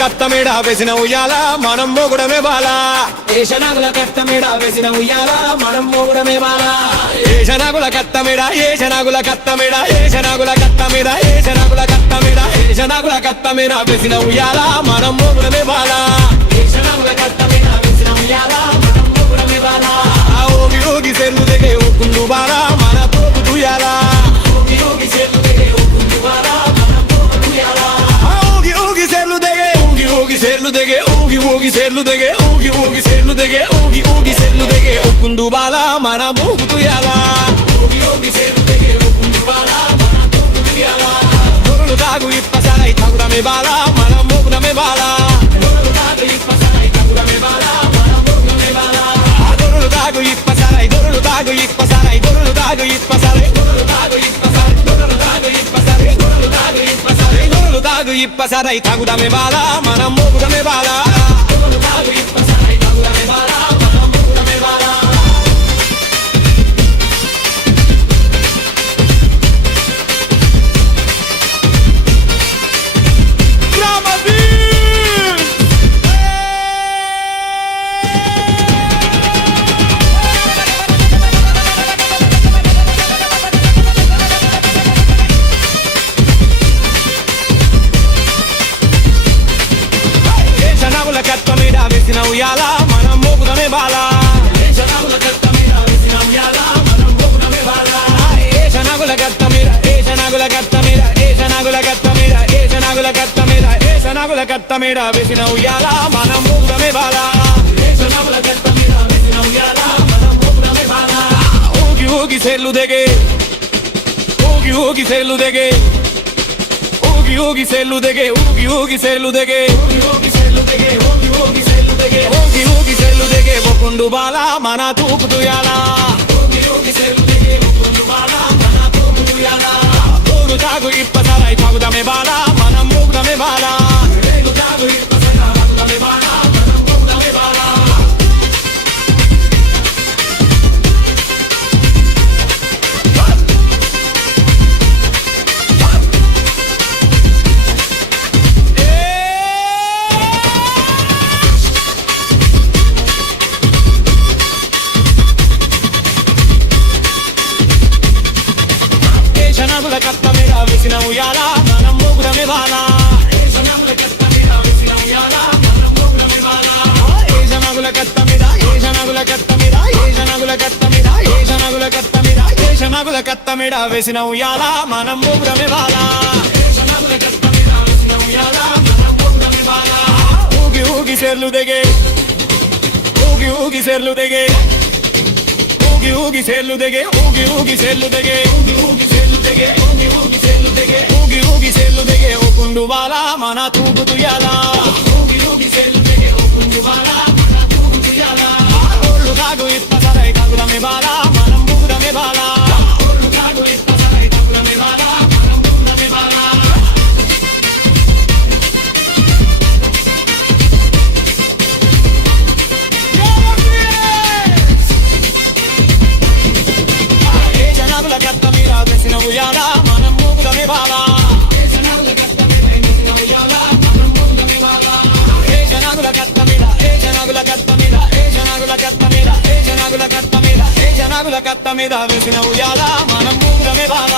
కత్త మీద వేసిన ఉయ్యాల మనం మోగుడమే బాలా ఏషనాగుల కత్త మీద వేసిన ఉయ్యాల మనం మోగుడమే బాలా ఏషనాగుల కత్త మీద ఏషనాగుల కత్త మీద ఏషనాగుల కత్త మీద ఏషనాగుల కత్త మీద ఏషనాగుల కత్త మీద వేసిన ఉయ్యాల మనం మోగుడమే బాలా ఏషనాగుల కత్త మీద వేసిన ఉయ్యాల మనం మోగుడమే బాలా ఓగి ఓగి సెల్లు దిగే ఉకుందు బాలా మన తోపు తుయ్యాలా ఓగి ఓగి సెల్లు దిగే ఉకుందు బాలా మన తోపు తుయ్యాలా ఓగి ఓగి సెల్లు దిగే ఓగి సెల్లు దిగే ఓగి ఓగి సెల్లు దిగే ఓగి ఓగి సెల్లు దిగే ఓగి ఓగి సెల్లు దిగే ఉకుందు బాలా మన తోపు తుయ్యాలా ఓగి ఓగి సెల్లు దిగే ఉకుందు బాలా మన తోపు తుయ్యాలా దొరలు తాగు ఇప్పసరై తగుడమే బాలా మన మోగుడమే బాలా దొరలు తాగు ఇప్పసరై తగుడమే బాలా మన మోగుడమే బాలా దొరలు తాగు ఇప్పసరై దొరలు తాగు ఇప్పసరై దొరలు తాగు ఇప్పసరై దొరలు తాగు ఇప్పసరై దొరలు తాగు ఇప్పసరై దొరలు తాగు ఇప్పసరై దొరలు తాగు ఇప్పసరై తగుడమే బాలా మన మోగుడమే బాలా దొరలు తాగు ఇప్పసరై తగుడమే బాలా మన మోగుడమే బాలా కత్త మీద వేసిన ఉయ్యాల మనం మోగుడమే బాలా ఏషనాగుల కత్త మీద వేసిన ఉయ్యాల మనం మోగుడమే బాలా ఏషనాగుల కత్త మీద ఏషనాగుల కత్త మీద ఏషనాగుల కత్త మీద ఏషనాగుల కత్త మీద ఏషనాగుల కత్త మీద వేసిన ఉయ్యాల మనం మోగుడమే బాలా ఏషనాగుల కత్త మీద వేసిన ఉయ్యాల మనం మోగుడమే బాలా ఓగి ఓగి సెల్లు దిగే ఓగి ఓగి సెల్లు దిగే ఓగి ఓగి సెల్లు దిగే ఓగి ఓగి సెల్లు దిగే ఓగి ఓగి సెల్లు దిగే ఓగి ఓగి సెల్లు దిగే ఓగి ఓగి సెల్లు దిగే ఒకుండు బాలా మన తూపు తుయాలా ఓగి ఓగి సెల్లు దిగే ఒకుండు బాలా మన తూపు తుయాలా దొరు తాగు ఇప్పసరై తగుడమే బాలా మనం మోగుడమే బాలా రేగు తాగు ఇప్పసరై తగుడమే బాలా మనం మోగుడమే బాలా ఏషనాగుల కత్త మీద వేసిన ఉయ్యాల మనం మోగుడమే బాలా ఏషనాగుల కత్త మీద వేసిన ఉయ్యాల మనం మోగుడమే బాలా ఏషనాగుల కత్త మీద ఏషనాగుల కత్త మీద ఏషనాగుల కత్త మీద ఏషనాగుల కత్త మీద ఏషనాగుల కత్త మీద వేసిన ఉయ్యాల మనం మోగుడమే బాలా ఏషనాగుల కత్త మీద వేసిన ఉయ్యాల మనం మోగుడమే బాలా ఊగి ఊగి సెర్లు దిగే ఊగి ఊగి సెర్లు దిగే ఊగి ఊగి సెల్లు దిగే ఊగి ఊగి సెల్లు దిగే ఊగి ఊగి సెల్లు దిగే ఊగి ఊగి సెల్లు దిగే ఊగి ఊగి సెల్లు దిగే ఒకుండు బాలా మన తూపు తుయాలా ఊగి ఊగి సెల్లు దిగే ఒకుండు బాలా మన తూపు తుయాలా ఓళ్ళు తాగు ఇప్పసరై తగుడమే బాలా మనం మోగుడమే బాలా ఓళ్ళు తాగు ఇప్పసరై తగుడమే బాలా మనం మోగుడమే బాలా ఏషనాగుల కత్త మీద వేసిన ఉయ్యాల మనం మోగుడమే బాలా ఏషనాగుల కత్త మీద వేసిన ఉయ్యాల మనం మోగుడమే బాలా ఏషనాగుల కత్త మీద ఏషనాగుల కత్త మీద ఏషనాగుల కత్త మీద ఏషనాగుల కత్త మీద ఏషనాగుల కత్త మీద వేసిన ఉయ్యాల మనం మోగుడమే బాలా